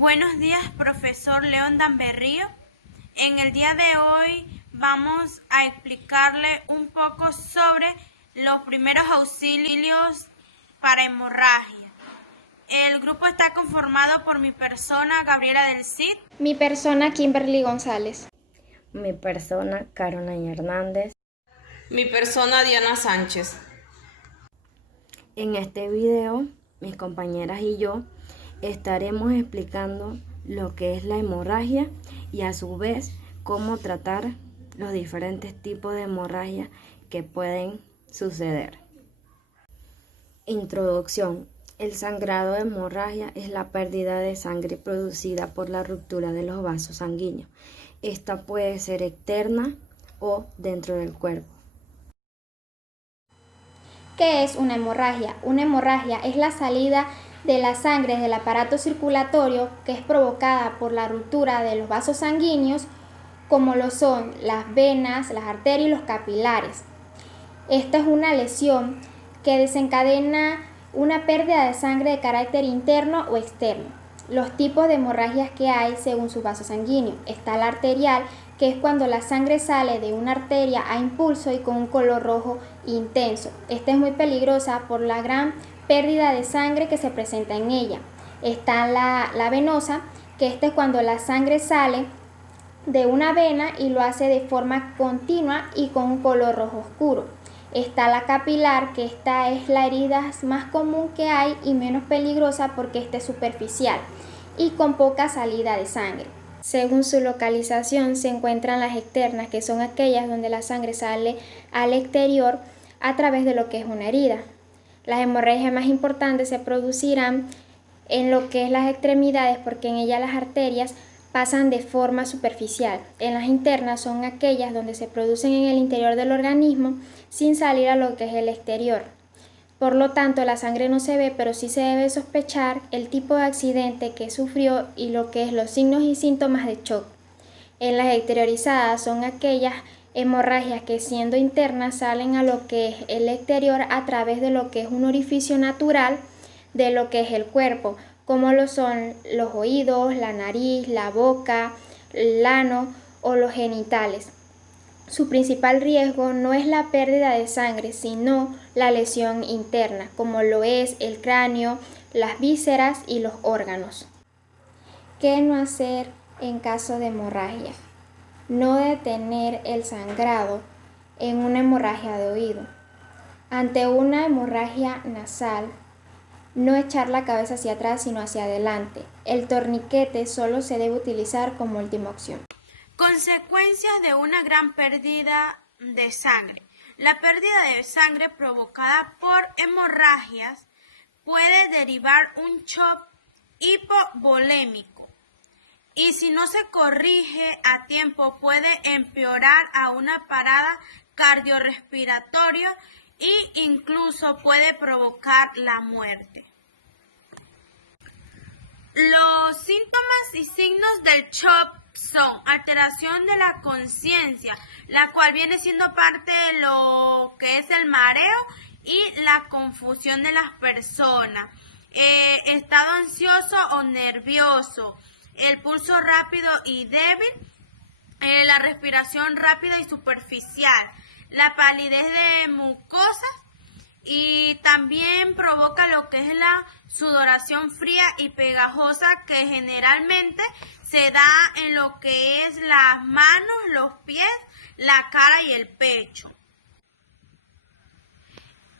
Buenos días, profesor León Damberrío. En el día de hoy vamos a explicarle un poco sobre los primeros auxilios para hemorragia. El grupo está conformado por mi persona, Gabriela del Cid. Mi persona, Kimberly González. Mi persona, Caroline Hernández. Mi persona, Diana Sánchez. En este video, mis compañeras y yo estaremos explicando lo que es la hemorragia y a su vez cómo tratar los diferentes tipos de hemorragia que pueden suceder. Introducción. El sangrado de hemorragia es la pérdida de sangre producida por la ruptura de los vasos sanguíneos. Esta puede ser externa o dentro del cuerpo. ¿Qué es una hemorragia? Una hemorragia es la salida de la sangre del aparato circulatorio que es provocada por la ruptura de los vasos sanguíneos, como lo son las venas, las arterias y los capilares. Esta es una lesión que desencadena una pérdida de sangre de carácter interno o externo. Los tipos de hemorragias que hay según su vaso sanguíneo. Está la arterial, que es cuando la sangre sale de una arteria a impulso y con un color rojo intenso. Esta es muy peligrosa por la gran pérdida de sangre que se presenta en ella. Está la venosa, que esta es cuando la sangre sale de una vena y lo hace de forma continua y con un color rojo oscuro. Está la capilar, que esta es la herida más común que hay y menos peligrosa porque esta es superficial y con poca salida de sangre. Según su localización se encuentran las externas, que son aquellas donde la sangre sale al exterior a través de lo que es una herida. Las hemorragias más importantes se producirán en lo que es las extremidades porque en ellas las arterias pasan de forma superficial. En las internas son aquellas donde se producen en el interior del organismo sin salir a lo que es el exterior. Por lo tanto, la sangre no se ve, pero sí se debe sospechar el tipo de accidente que sufrió y lo que es los signos y síntomas de shock. En las exteriorizadas son aquellas hemorragias que siendo internas salen a lo que es el exterior a través de lo que es un orificio natural de lo que es el cuerpo, como lo son los oídos, la nariz, la boca, el ano o los genitales. Su principal riesgo no es la pérdida de sangre, sino la lesión interna, como lo es el cráneo, las vísceras y los órganos. ¿Qué no hacer en caso de hemorragia? No detener el sangrado en una hemorragia de oído. Ante una hemorragia nasal, no echar la cabeza hacia atrás sino hacia adelante. El torniquete solo se debe utilizar como última opción. Consecuencias de una gran pérdida de sangre. La pérdida de sangre provocada por hemorragias puede derivar un shock hipovolémico y si no se corrige a tiempo puede empeorar a una parada cardiorrespiratoria e incluso puede provocar la muerte. Los síntomas y signos del shock son alteración de la conciencia, la cual viene siendo parte de lo que es el mareo y la confusión de las personas, estado ansioso o nervioso, el pulso rápido y débil, la respiración rápida y superficial, la palidez de mucosas y también provoca lo que es la sudoración fría y pegajosa que generalmente se da en lo que es las manos, los pies, la cara y el pecho.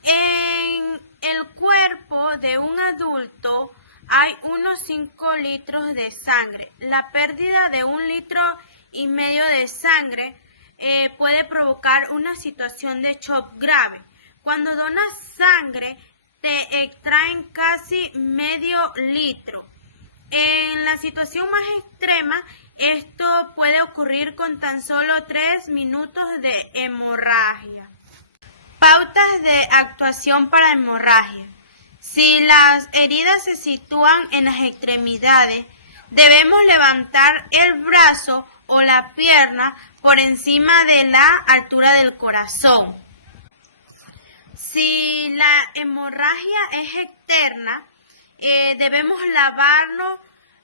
En el cuerpo de un adulto hay unos 5 litros de sangre. La pérdida de 1,5 litros de sangre puede provocar una situación de shock grave. Cuando donas sangre, te extraen casi medio litro. En la situación más extrema, esto puede ocurrir con tan solo 3 minutos de hemorragia. Pautas de actuación para hemorragia. Si las heridas se sitúan en las extremidades, debemos levantar el brazo o la pierna por encima de la altura del corazón. Si la hemorragia es externa, debemos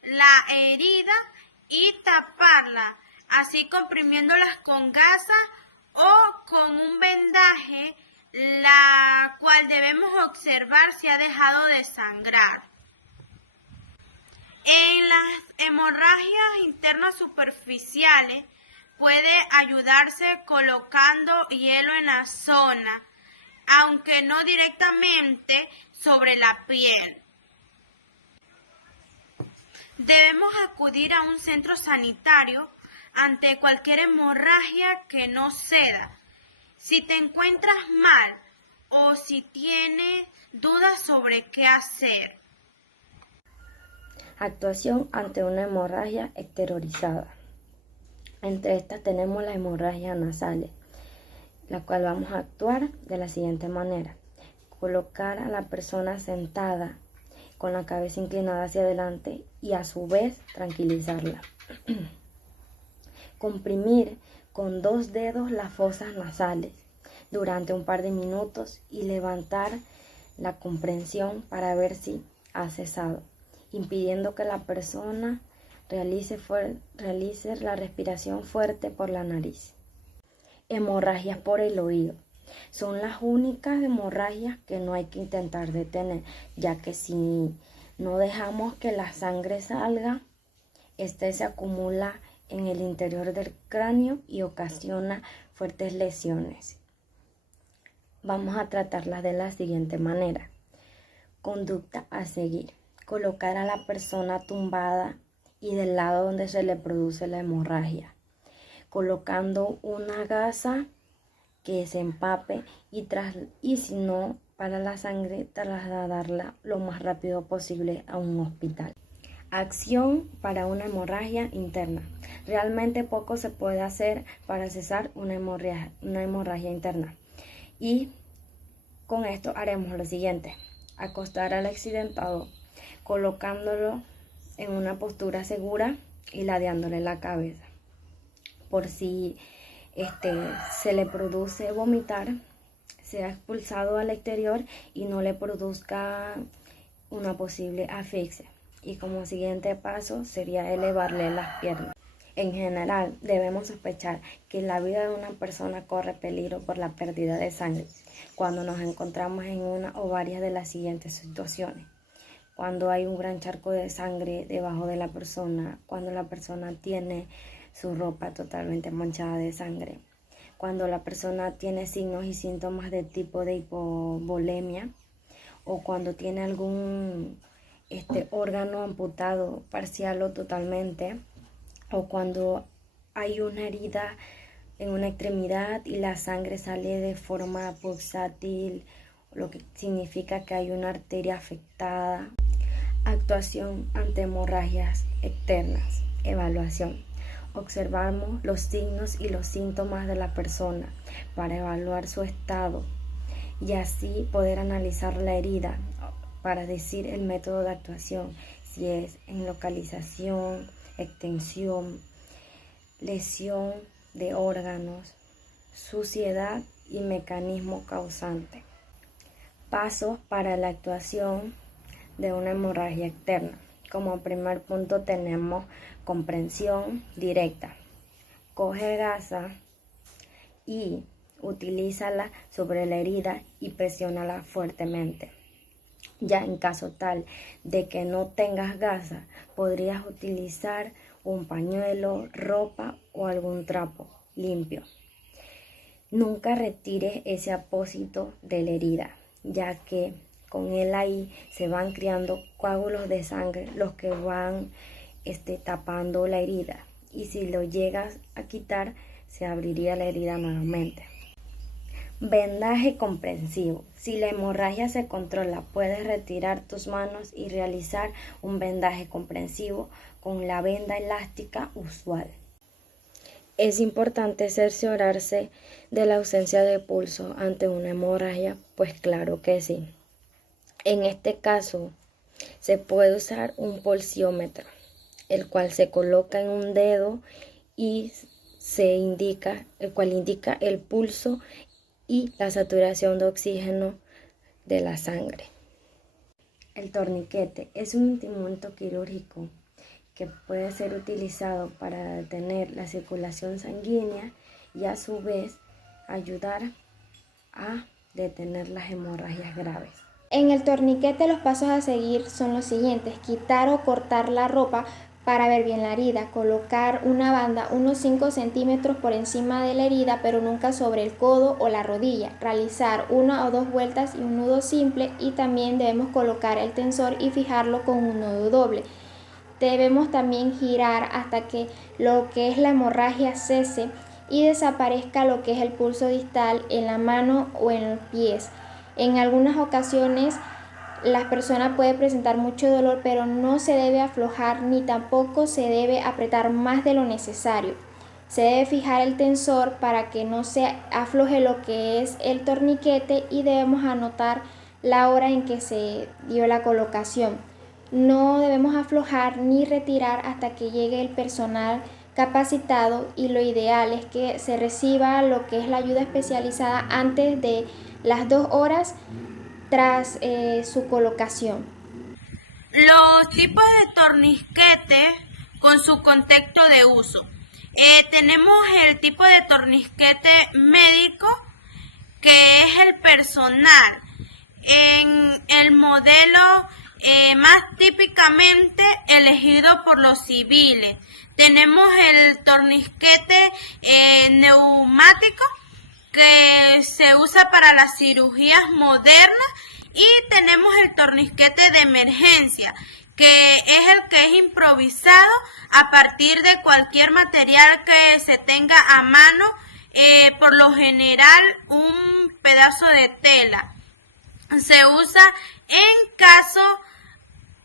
la herida y taparla, así comprimiéndolas con gasa o con un vendaje, la cual debemos observar si ha dejado de sangrar. En las hemorragias internas superficiales puede ayudarse colocando hielo en la zona, aunque no directamente sobre la piel. Debemos acudir a un centro sanitario ante cualquier hemorragia que no ceda. Si te encuentras mal o si tienes dudas sobre qué hacer. Actuación ante una hemorragia exteriorizada. Entre estas tenemos las hemorragias nasales, la cual vamos a actuar de la siguiente manera. Colocar a la persona sentada con la cabeza inclinada hacia adelante y a su vez tranquilizarla. Comprimir con 2 dedos las fosas nasales durante un par de minutos y levantar la comprensión para ver si ha cesado, impidiendo que la persona realice la respiración fuerte por la nariz. Hemorragias por el oído. Son las únicas hemorragias que no hay que intentar detener, ya que si no dejamos que la sangre salga, este se acumula en el interior del cráneo y ocasiona fuertes lesiones. Vamos a tratarlas de la siguiente manera. Conducta a seguir. Colocar a la persona tumbada y del lado donde se le produce la hemorragia, colocando una gasa que se empape y si no para la sangre, trasladarla lo más rápido posible a un hospital. Acción para una hemorragia interna. Realmente poco se puede hacer para cesar una hemorragia interna. Y con esto haremos lo siguiente: acostar al accidentado, colocándolo en una postura segura y ladeándole la cabeza. Por si se le produce vomitar, sea expulsado al exterior y no le produzca una posible asfixia. Y como siguiente paso sería elevarle las piernas. En general, debemos sospechar que la vida de una persona corre peligro por la pérdida de sangre cuando nos encontramos en una o varias de las siguientes situaciones: cuando hay un gran charco de sangre debajo de la persona, cuando la persona tiene su ropa totalmente manchada de sangre, cuando la persona tiene signos y síntomas de tipo de hipovolemia, o cuando tiene algún órgano amputado parcial o totalmente, o cuando hay una herida en una extremidad y la sangre sale de forma pulsátil, lo que significa que hay una arteria afectada. Actuación ante hemorragias externas. Evaluación. Observamos los signos y los síntomas de la persona para evaluar su estado y así poder analizar la herida para decir el método de actuación, si es en localización, extensión, lesión de órganos, suciedad y mecanismo causante. Pasos para la actuación de una hemorragia externa. Como primer punto tenemos comprensión directa. Coge gasa y utilízala sobre la herida y presiónala fuertemente. Ya en caso tal de que no tengas gasa, podrías utilizar un pañuelo, ropa o algún trapo limpio. Nunca retires ese apósito de la herida, ya que con él ahí se van creando coágulos de sangre, los que van tapando la herida. Y si lo llegas a quitar, se abriría la herida nuevamente. Vendaje comprensivo. Si la hemorragia se controla, puedes retirar tus manos y realizar un vendaje comprensivo con la venda elástica usual. Es importante cerciorarse de la ausencia de pulso ante una hemorragia, pues claro que sí. En este caso, se puede usar un pulsiómetro, el cual se coloca en un dedo y el cual indica el pulso y la saturación de oxígeno de la sangre. El torniquete es un instrumento quirúrgico que puede ser utilizado para detener la circulación sanguínea y a su vez ayudar a detener las hemorragias graves. En el torniquete los pasos a seguir son los siguientes: quitar o cortar la ropa para ver bien la herida, colocar una banda unos 5 centímetros por encima de la herida pero nunca sobre el codo o la rodilla, realizar 1 o 2 vueltas y un nudo simple, y también debemos colocar el tensor y fijarlo con un nudo doble. Debemos también girar hasta que lo que es la hemorragia cese y desaparezca lo que es el pulso distal en la mano o en los pies. En algunas ocasiones la persona puede presentar mucho dolor, pero no se debe aflojar ni tampoco se debe apretar más de lo necesario. Se debe fijar el tensor para que no se afloje lo que es el torniquete y debemos anotar la hora en que se dio la colocación. No debemos aflojar ni retirar hasta que llegue el personal capacitado, y lo ideal es que se reciba lo que es la ayuda especializada antes de las 2 horas tras su colocación. Los tipos de torniquete con su contexto de uso. Tenemos el tipo de torniquete médico, que es el personal. En el modelo más típicamente elegido por los civiles. Tenemos el torniquete neumático, que se usa para las cirugías modernas, y tenemos el torniquete de emergencia, que es el que es improvisado a partir de cualquier material que se tenga a mano, por lo general un pedazo de tela. Se usa en caso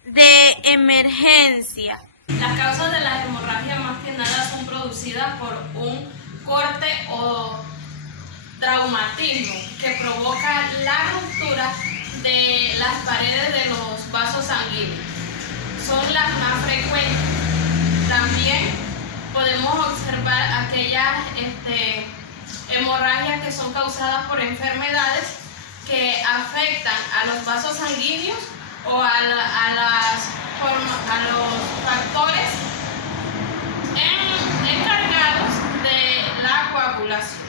de emergencia. Las causas de las hemorragias más que nada son producidas por un corte o traumatismo que provoca la ruptura de las paredes de los vasos sanguíneos. Son las más frecuentes. También podemos observar aquellas hemorragias que son causadas por enfermedades que afectan a los vasos sanguíneos o a los factores encargados de la coagulación.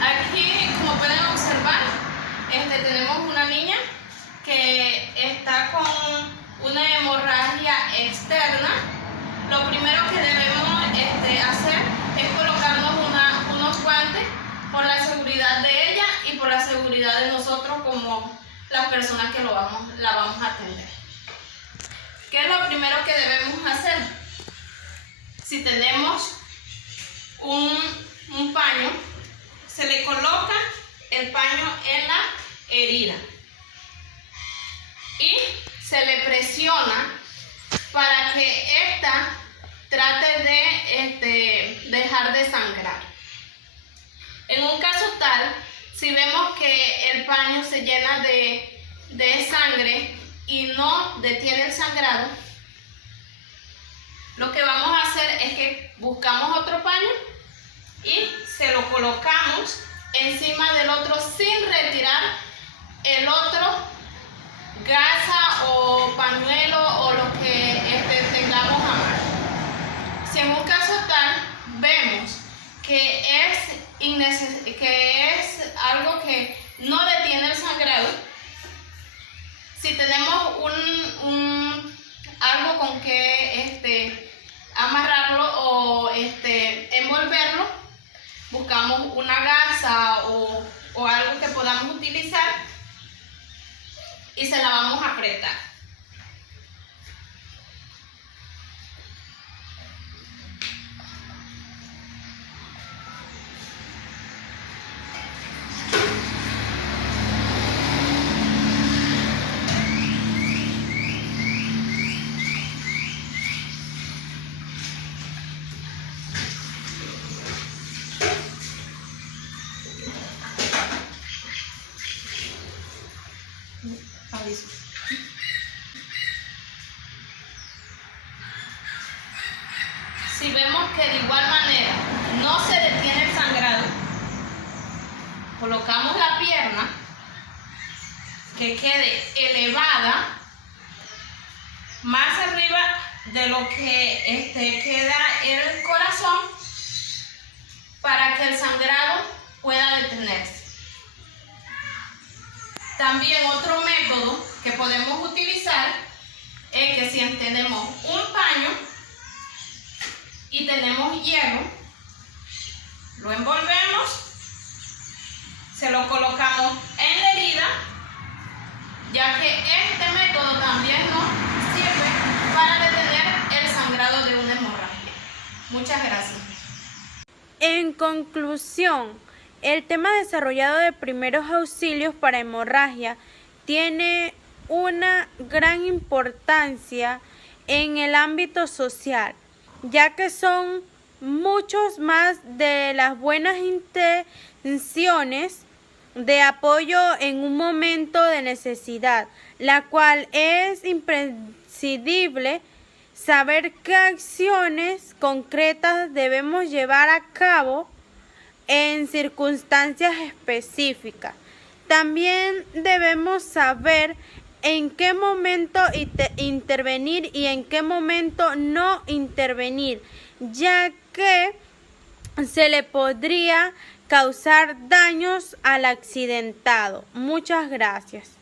Aquí, como pueden observar, tenemos una niña que está con una hemorragia externa. Lo primero que debemos hacer es colocarnos unos guantes por la seguridad de ella y por la seguridad de nosotros como las personas que la vamos a atender. ¿Qué es lo primero que debemos hacer? Si tenemos un paño, se le coloca el paño en la herida y se le presiona para que ésta trate de dejar de sangrar. En un caso tal, si vemos que el paño se llena de sangre y no detiene el sangrado, lo que vamos a hacer es que buscamos otro paño y se lo colocamos encima del otro sin retirar el otro gasa o pañuelo o lo que tengamos a mano. Si en un caso tal vemos que es algo que no detiene el sangrado, si tenemos algo con que amarrarlo o envolverlo, buscamos una gasa o algo que podamos utilizar y se la vamos a apretar. Si vemos que de igual manera no se detiene el sangrado, colocamos la pierna que quede elevada más arriba de lo que queda el corazón para que el sangrado pueda detenerse. También otro método que podemos utilizar es que si tenemos un paño y tenemos hielo, lo envolvemos, se lo colocamos en la herida, ya que este método también nos sirve para detener el sangrado de una hemorragia. Muchas gracias. En conclusión, el tema desarrollado de primeros auxilios para hemorragia tiene una gran importancia en el ámbito social, ya que son muchos más de las buenas intenciones de apoyo en un momento de necesidad, la cual es imprescindible saber qué acciones concretas debemos llevar a cabo en circunstancias específicas. También debemos saber en qué momento intervenir y en qué momento no intervenir, ya que se le podría causar daños al accidentado. Muchas gracias.